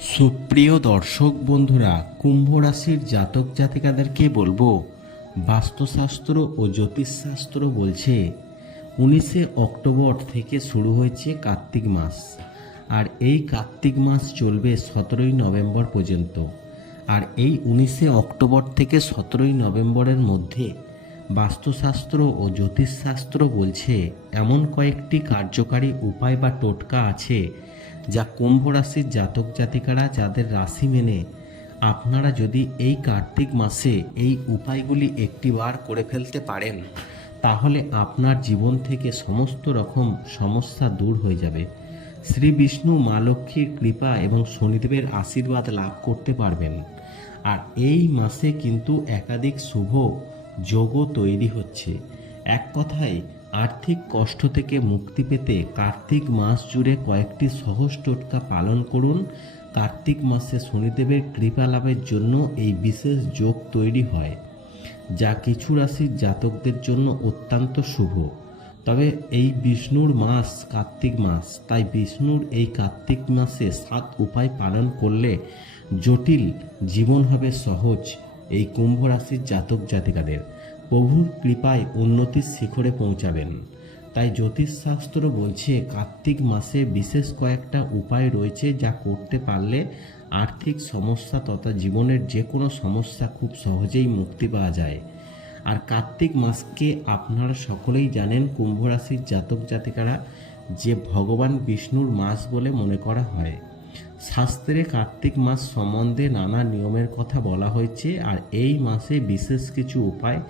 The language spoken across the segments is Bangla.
সুপ্রিয় দর্শক বন্ধুরা কুম্ভ রাশির জাতক জাতিকাদেরকে বলব, বাস্তুশাস্ত্র ও জ্যোতিষশাস্ত্র বলছে, উনিশে অক্টোবর থেকে শুরু হয়েছে কার্তিক মাস। আর এই কার্তিক মাস চলবে সতেরোই নভেম্বর পর্যন্ত। আর এই উনিশে অক্টোবর থেকে সতেরোই নভেম্বরের মধ্যে বাস্তুশাস্ত্র ও জ্যোতিষশাস্ত্র বলছে, এমন কয়েকটি কার্যকারী উপায় বা টোটকা আছে যা কুম্ভ রাশির জাতক জাতিকারা যাদের রাশি মেনে, আপনারা যদি এই কার্তিক মাসে এই উপায়গুলি একটিবার করে ফেলতে পারেন, তাহলে আপনার জীবন থেকে সমস্ত রকম সমস্যা দূর হয়ে যাবে। শ্রী বিষ্ণু মা লক্ষ্মীর কৃপা এবং শনিদেবের আশীর্বাদ লাভ করতে পারবেন। আর এই মাসে কিন্তু একাধিক শুভ যোগও তৈরি হচ্ছে। এক কথায় আর্থিক কষ্ট থেকে মুক্তি পেতে কার্তিক মাস জুড়ে কয়েকটি সহজ টোটকা পালন করুন। কার্তিক মাসে শনিদেবের কৃপা লাভের জন্য এই বিশেষ যোগ তৈরি হয়, যা কিছু রাশির জাতকদের জন্য অত্যন্ত শুভ। তবে এই বিষ্ণুর মাস কার্তিক মাস, তাই বিষ্ণুর এই কার্তিক মাসে সাত উপায় পালন করলে জটিল জীবন হবে সহজ এই কুম্ভ রাশির জাতক জাতিকাদের প্রভুর কৃপায় উন্নতির শিখরে পৌঁছাবেন। তাই জ্যোতিষশাস্ত্র বলছে, কার্তিক মাসে বিশেষ কয়েকটা উপায় রয়েছে যা করতে পারলে আর্থিক সমস্যা তথা জীবনের যে কোনো সমস্যা খুব সহজেই মুক্তি পাওয়া যায়। আর কার্তিক মাসকে আপনারা সকলেই জানেন, কুম্ভ রাশির জাতক জাতিকারা যে ভগবান বিষ্ণুর মাস বলে মনে করা হয়। শাস্ত্রে কার্তিক মাস সম্বন্ধে নানা নিয়মের কথা বলা হয়েছে, আর এই মাসে বিশেষ কিছু উপায়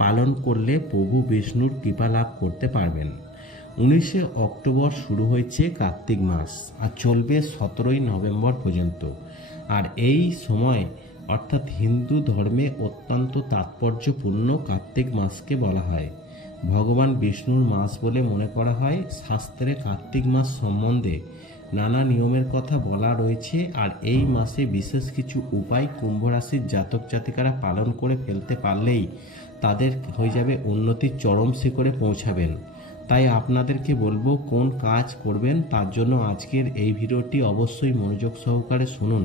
পালন করলে প্রভু বিষ্ণুর কৃপা লাভ করতে পারবেন। উনিশে অক্টোবর শুরু হয়েছে কার্তিক মাস আর চলবে সতেরোই নভেম্বর পর্যন্ত। আর এই সময় অর্থাৎ হিন্দু ধর্মে অত্যন্ত তাৎপর্যপূর্ণ কার্তিক মাসকে বলা হয়। ভগবান বিষ্ণুর মাস বলে মনে করা হয়। শাস্ত্রে কার্তিক মাস সম্বন্ধে নানা নিয়মের কথা বলা রয়েছে আর এই মাসে বিশেষ কিছু উপায় কুম্ভ রাশির জাতক জাতিকারা পালন করে ফেলতে পারলেই তাদের হয়ে যাবে উন্নতির চরম শিখরে পৌঁছাবেন। তাই আপনাদেরকে বলব কোন কাজ করবেন তার জন্য আজকের এই ভিডিওটি অবশ্যই মনোযোগ সহকারে শুনুন।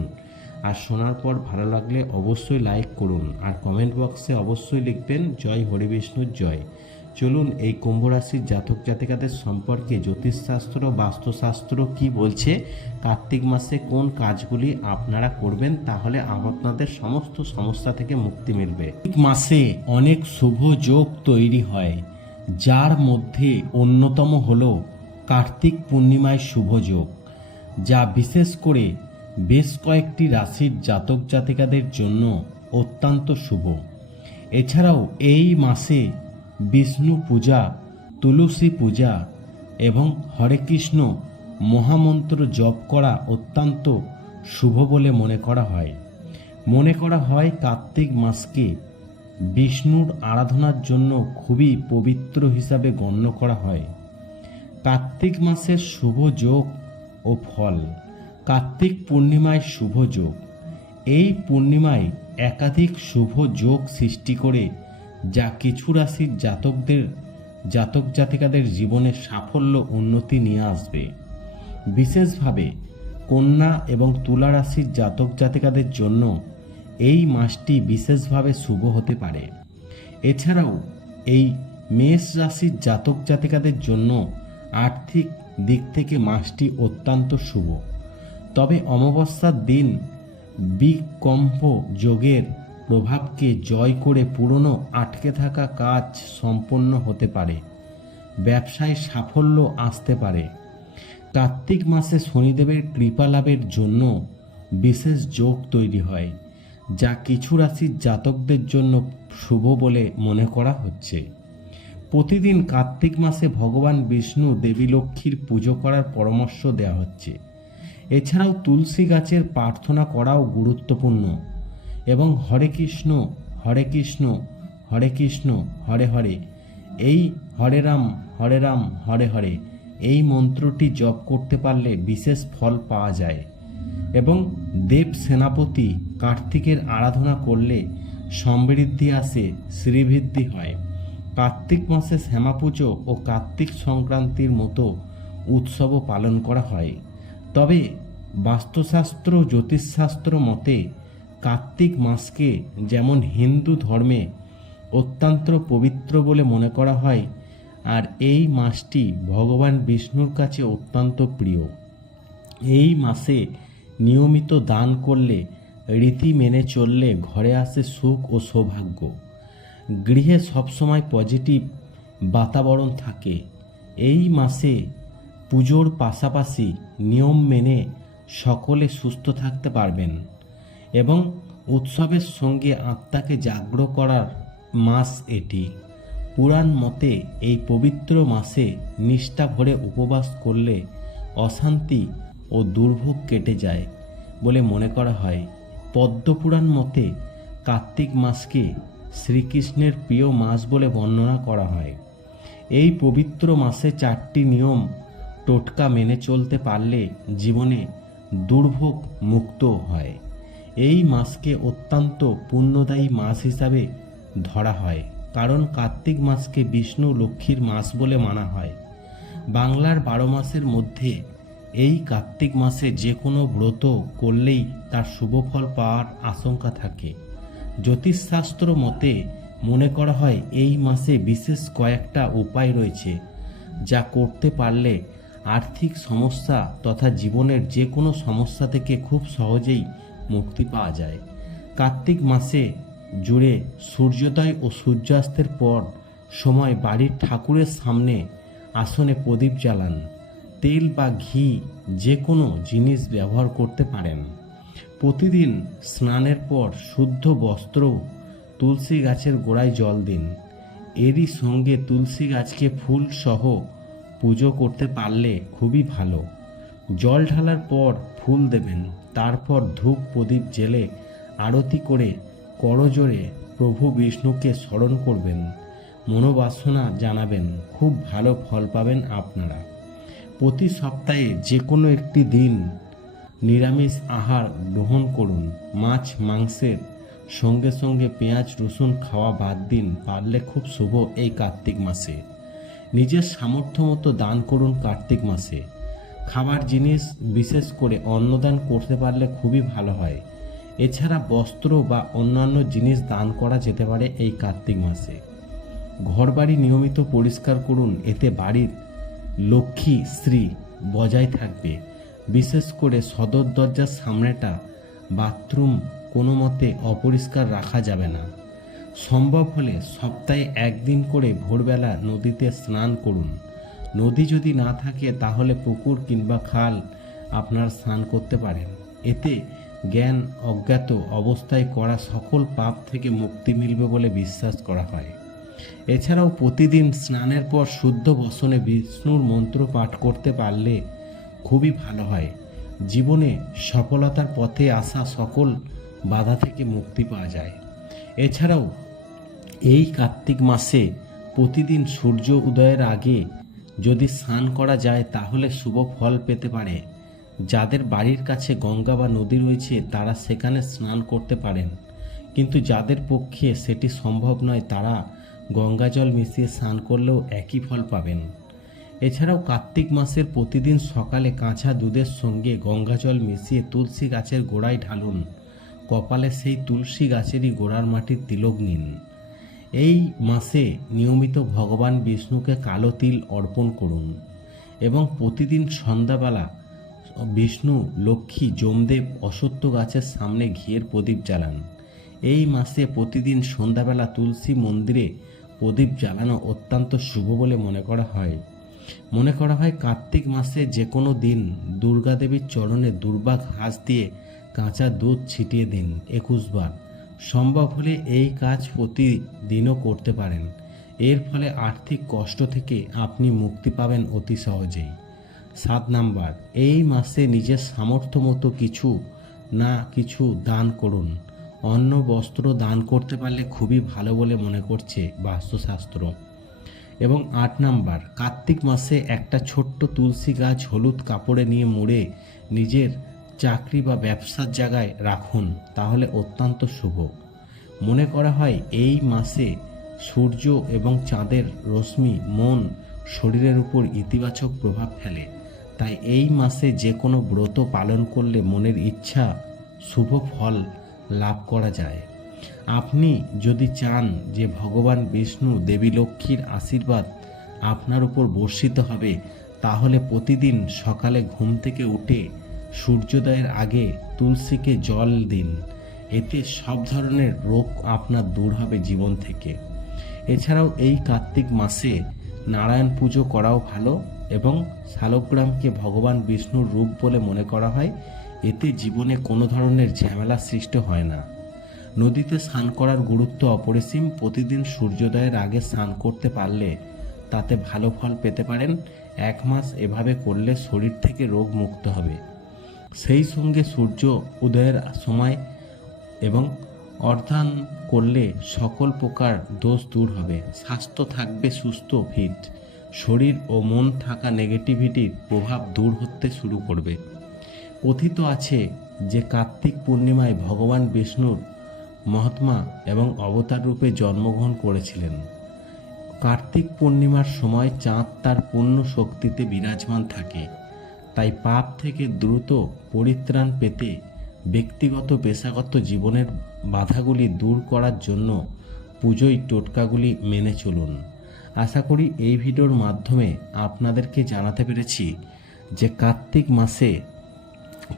আর শোনার পর ভালো লাগলে অবশ্যই লাইক করুন। আর কমেন্ট বক্সে অবশ্যই লিখবেন, জয় হরি বিষ্ণুর জয়। চলুন এই কুম্ভ রাশির জাতক জাতিকাদের সম্পর্কে জ্যোতিষশাস্ত্র বাস্তুশাস্ত্র কি বলছে, কার্তিক মাসে কোন কাজগুলি আপনারা করবেন, তাহলে আপনাদের সমস্ত সমস্যা থেকে মুক্তি মিলবে। মাসে অনেক শুভ যোগ তৈরি হয়, যার মধ্যে অন্যতম হল কার্তিক পূর্ণিমায় শুভ যোগ, যা বিশেষ করে বেশ কয়েকটি রাশির জাতক জাতিকাদের জন্য অত্যন্ত শুভ। এছাড়াও এই মাসে বিষ্ণু পূজা, তুলসী পূজা এবং হরে কৃষ্ণ মহামন্ত্র জপ করা অত্যন্ত শুভ বলে মনে করা হয়। মনে করা হয় কার্তিক মাসকে বিষ্ণুর আরাধনার জন্য খুবই পবিত্র হিসাবে গণ্য করা হয়। কার্তিক মাসের শুভ যোগ ও ফল, কার্তিক পূর্ণিমায় শুভ যোগ। এই পূর্ণিমায় একাধিক শুভ যোগ সৃষ্টি করে যা কিছু রাশির জাতকদের, জাতক জাতিকাদের জীবনে সাফল্য, উন্নতি নিয়ে আসবে। বিশেষভাবে কন্যা এবং তুলা রাশির জাতক জাতিকাদের জন্য এই মাসটি বিশেষভাবে শুভ হতে পারে। এছাড়াও এই মেষ রাশির জাতক জাতিকাদের জন্য আর্থিক দিক থেকে মাসটি অত্যন্ত শুভ। তবে অমাবস্যার দিন বিকম্প যোগের প্রভাবকে জয় করে পুরনো আটকে থাকা কাজ সম্পন্ন হতে পারে। ব্যবসায় সাফল্য আসতে পারে। কার্তিক মাসে শনিদেবের কৃপা লাভের জন্য বিশেষ যোগ তৈরি হয়, যা কিছু রাশির জাতকদের জন্য শুভ বলে মনে করা হচ্ছে। প্রতিদিন কার্তিক মাসে ভগবান বিষ্ণু দেবী লক্ষ্মীর পুজো করার পরামর্শ দেওয়া হচ্ছে। এছাড়াও তুলসী গাছের প্রার্থনা করাও গুরুত্বপূর্ণ। এবং হরে কৃষ্ণ হরে কৃষ্ণ হরে কৃষ্ণ, হরে হরে। এই হরে রাম হরে রাম, হরে হরে। এই মন্ত্রটি জপ করতে পারলে বিশেষ ফল পাওয়া যায়। এবং দেব সেনাপতি কার্তিকের আরাধনা করলে সমৃদ্ধি আসে, শ্রীবৃদ্ধি হয়। কার্তিক মাসে শ্যামা পুজো ও কার্তিক সংক্রান্তির মতো উৎসবও পালন করা হয়। তবে বাস্তুশাস্ত্র, জ্যোতিষশাস্ত্র মতে কার্তিক মাসকে যেমন হিন্দু ধর্মে অত্যন্ত পবিত্র বলে মনে করা হয়, আর এই মাসটি ভগবান বিষ্ণুর কাছে অত্যন্ত প্রিয়। এই মাসে নিয়মিত দান করলে রীতি মেনে চললে ঘরে আসে সুখ ও সৌভাগ্য। গৃহে সবসময় পজিটিভ বাতাবরণ থাকে। এই মাসে পুজোর পাশাপাশি নিয়ম মেনে সকলে সুস্থ থাকতে পারবেন। এবং উৎসবের সঙ্গে আত্মাকে জাগ্র করার মাস এটি। পুরাণ মতে এই পবিত্র মাসে নিষ্ঠা ভরে উপবাস করলে অশান্তি ও দুর্ভোগ কেটে যায় বলে মনে করা হয়। পদ্মপুরাণ মতে কার্তিক মাসকে শ্রীকৃষ্ণের প্রিয় মাস বলে বর্ণনা করা হয়। এই পবিত্র মাসে চারটি নিয়ম টোটকা মেনে চলতে পারলে জীবনে দুর্ভোগ মুক্ত হয়। এই মাসকে অত্যন্ত পুণ্যদায়ী মাস হিসাবে ধরা হয়, কারণ কার্তিক মাসকে বিষ্ণু লক্ষ্মীর মাস বলে মানা হয়। বাংলার বারো মাসের মধ্যে এই কার্তিক মাসে যে কোনো ব্রত করলেই তার শুভ ফল পাওয়ার আশঙ্কা থাকে। জ্যোতিষশাস্ত্র মতে মনে করা হয় এই মাসে বিশেষ কয়েকটা উপায় রয়েছে যা করতে পারলে আর্থিক সমস্যা তথা জীবনের যে কোনো সমস্যা থেকে খুব সহজেই মুক্তি পাওয়া যায়। কার্তিক মাসে জুড়ে সূর্যোদয় ও সূর্যাস্তের পর সময় বাড়ির ঠাকুরের সামনে আসনে প্রদীপ জ্বালান। তেল বা ঘি যে কোনো জিনিস ব্যবহার করতে পারেন। প্রতিদিন স্নানের পর শুদ্ধ বস্ত্র, তুলসী গাছের গোড়ায় জল দিন। এরই সঙ্গে তুলসী গাছকে ফুল সহ পুজো করতে পারলে খুবই ভালো। জল ঢালার পর ফুল দেবেন। তারপর ধূপ প্রদীপ জেলে আরতি করে করজোরে প্রভু বিষ্ণুকে স্মরণ করবেন। মনোবাসনা জানাবেন। খুব ভালো ফল পাবেন আপনারা। প্রতি সপ্তাহে যে কোনো একটি দিন নিরামিষ আহার গ্রহণ করুন। মাছ, মাংসের সঙ্গে সঙ্গে পেঁয়াজ, রসুন খাওয়া বাদ দিন। পারলে খুব শুভ এই কার্তিক মাসে। নিজের সামর্থ্য মতো দান করুন কার্তিক মাসে। খাবার জিনিস বিশেষ করে অন্নদান করতে পারলে খুবই ভালো হয়। এছাড়া বস্ত্র বা অন্যান্য জিনিস দান করা যেতে পারে এই কার্তিক মাসে। ঘরবাড়ি নিয়মিত পরিষ্কার করুন, এতে বাড়ির লক্ষ্মী শ্রী বজায় থাকবে। বিশেষ করে সদর দরজার সামনেটা বাথরুম কোনো মতে অপরিষ্কার রাখা যাবে না। সম্ভব হলে সপ্তাহে একদিন করে ভোরবেলা নদীতে স্নান করুন। নদী যদি না থাকে, তাহলে পুকুর কিংবা খাল আপনার স্নান করতে পারেন। এতে জ্ঞান অজ্ঞাত অবস্থায় করা সকল পাপ থেকে মুক্তি মিলবে বলে বিশ্বাস করা হয়। এছাড়াও প্রতিদিন স্নানের পর শুদ্ধ বসনে বিষ্ণুর মন্ত্র পাঠ করতে পারলে খুবই ভালো হয়। জীবনে সফলতার পথে আসা সকল বাধা থেকে মুক্তি পাওয়া যায়। এছাড়াও এই কার্তিক মাসে প্রতিদিন সূর্য উদয়ের আগে যদি স্নান করা যায় তাহলে শুভ ফল পেতে পারে। যাদের বাড়ির কাছে গঙ্গা বা নদী রয়েছে, তারা সেখানে স্নান করতে পারেন। কিন্তু যাদের পক্ষে সেটি সম্ভব নয়, তারা গঙ্গা জল মিশিয়ে স্নান করলেও একই ফল পাবেন। এছাড়াও কার্তিক মাসের প্রতিদিন সকালে কাঁচা দুধের সঙ্গে গঙ্গা জল মিশিয়ে তুলসী গাছের গোড়ায় ঢালুন। কপালে সেই তুলসী গাছেরই গোড়ার মাটির তিলক নিন। এই মাসে নিয়মিত ভগবান বিষ্ণুকে কালো তিল অর্পণ করুন এবং প্রতিদিন সন্ধ্যাবেলা বিষ্ণু, লক্ষ্মী, যমদেব অসত্য গাছের সামনে ঘিয়ের প্রদীপ জ্বালান। এই মাসে প্রতিদিন সন্ধ্যাবেলা তুলসী মন্দিরে প্রদীপ জ্বালানো অত্যন্ত শুভ বলে মনে করা হয়। মনে করা হয় কার্তিক মাসে যে কোনো দিন দুর্গাদেবীর চরণে দুর্বা ঘাস দিয়ে কাঁচা দুধ ছিটিয়ে দিন। একুশ বার। সম্ভব হলে এই কাজ প্রতিদিনও করতে পারেন। এর ফলে আর্থিক কষ্ট থেকে আপনি মুক্তি পাবেন অতি সহজেই। সাত নাম্বার, এই মাসে নিজের সামর্থ্য মতো কিছু না কিছু দান করুন। অন্য বস্ত্র দান করতে পারলে খুবই ভালো বলে মনে করছে বাস্তুশাস্ত্র। এবং আট নাম্বার, কার্তিক মাসে একটা ছোট্ট তুলসী গাছ হলুদ কাপড়ে নিয়ে মুড়ে নিজের চাকরি বা ব্যবসার জায়গায় রাখুন, তাহলে অত্যন্ত শুভ। মনে করা হয়, এই মাসে সূর্য এবং চাঁদের রশ্মি মন শরীরের উপর ইতিবাচক প্রভাব ফেলে। তাই এই মাসে যে কোনো ব্রত পালন করলে মনের ইচ্ছা শুভ ফল লাভ করা যায়। আপনি যদি চান যে ভগবান বিষ্ণু, দেবী লক্ষ্মীর আশীর্বাদ আপনার উপর বর্ষিত হবে, তাহলে প্রতিদিন সকালে ঘুম থেকে উঠে সূর্যোদয়ের আগে তুলসীকে জল দিন। এতে সব ধরনের রোগ আপনার দূর হবে জীবন থেকে। এছাড়াও এই কার্তিক মাসে নারায়ণ পুজো করাও ভালো এবং শালগ্রামকে ভগবান বিষ্ণুর রূপ বলে মনে করা হয়। এতে জীবনে কোনো ধরনের ঝামেলা সৃষ্টি হয় না। নদীতে স্নান করার গুরুত্ব অপরিসীম। প্রতিদিন সূর্যোদয়ের আগে স্নান করতে পারলে তাতে ভালো ফল পেতে পারেন। এক মাস এভাবে করলে শরীর থেকে রোগ মুক্ত হবে। সেই সঙ্গে সূর্য উদয়ের সময় এবং অর্ধান করলে সকল প্রকার দোষ দূর হবে। স্বাস্থ্য থাকবে সুস্থ ফিট শরীর ও মন থাকা নেগেটিভিটির প্রভাব দূর হতে শুরু করবে। কথিত আছে যে কার্তিক পূর্ণিমায় ভগবান বিষ্ণুর মহাত্মা এবং অবতার রূপে জন্মগ্রহণ করেছিলেন। কার্তিক পূর্ণিমার সময় চাঁদ তার পূর্ণ শক্তিতে বিরাজমান থাকে। তাই পাপ থেকে দ্রুত পরিত্রাণ পেতে ব্যক্তিগত পেশাগত জীবনের বাধাগুলি দূর করার জন্য পুজোয় টোটকাগুলি মেনে চলুন। আশা করি এই ভিডিওর মাধ্যমে আপনাদেরকে জানাতে পেরেছি যে কার্তিক মাসে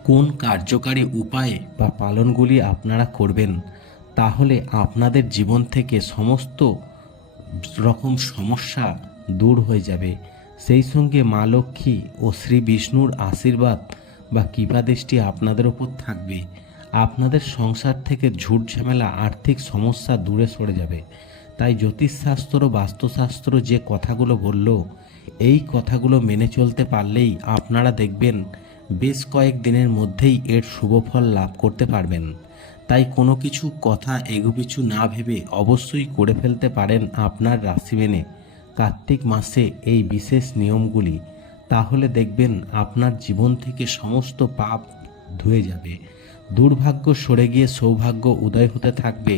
কোন কার্যকারী উপায় বা পালনগুলি আপনারা করবেন। তাহলে আপনাদের জীবন থেকে সমস্ত রকম সমস্যা দূর হয়ে যাবে। সেই সঙ্গে মা লক্ষ্মী ও শ্রী বিষ্ণুর আশীর্বাদ বা কৃপাদৃষ্টি আপনাদের ওপর থাকবে। আপনাদের সংসার থেকে ঝুট ঝামেলা, আর্থিক সমস্যা দূরে সরে যাবে। তাই জ্যোতিষশাস্ত্র, বাস্তুশাস্ত্র যে কথাগুলো বলল, এই কথাগুলো মেনে চলতে পারলেই আপনারা দেখবেন বেশ কয়েক দিনের মধ্যেই এর শুভফল লাভ করতে পারবেন। তাই কোনো কিছু কথা এগুপিছু না ভেবে অবশ্যই করে ফেলতে পারেন আপনার রাশি মেনে। কার্তিক মাসে এই বিশেষ নিয়মগুলি, তাহলে দেখবেন আপনার জীবন থেকে সমস্ত পাপ ধুয়ে যাবে। দুর্ভাগ্য সরে গিয়ে সৌভাগ্য উদয় হতে থাকবে।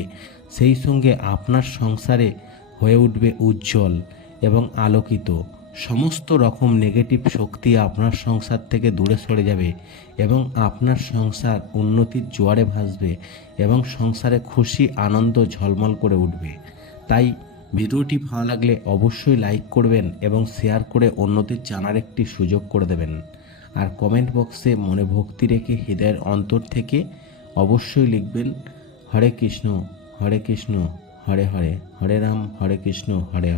সেই সঙ্গে আপনার সংসারে হয়ে উঠবে উজ্জ্বল এবং আলোকিত। সমস্ত রকম নেগেটিভ শক্তি আপনার সংসার থেকে দূরে সরে যাবে এবং আপনার সংসার উন্নতির জোয়ারে ভাসবে এবং সংসারে খুশি, আনন্দ ঝলমল করে উঠবে। তাই ভিডিওটি ভালো লাগলে অবশ্যই লাইক করবেন এবং শেয়ার করে অন্যদের জানার একটি সুযোগ করে দেবেন। আর কমেন্ট বক্সে মনে ভক্তি রেখে হৃদয়ের অন্তর থেকে অবশ্যই লিখবেন, হরে কৃষ্ণ হরে কৃষ্ণ, হরে হরে হরে রাম, হরে কৃষ্ণ, হরে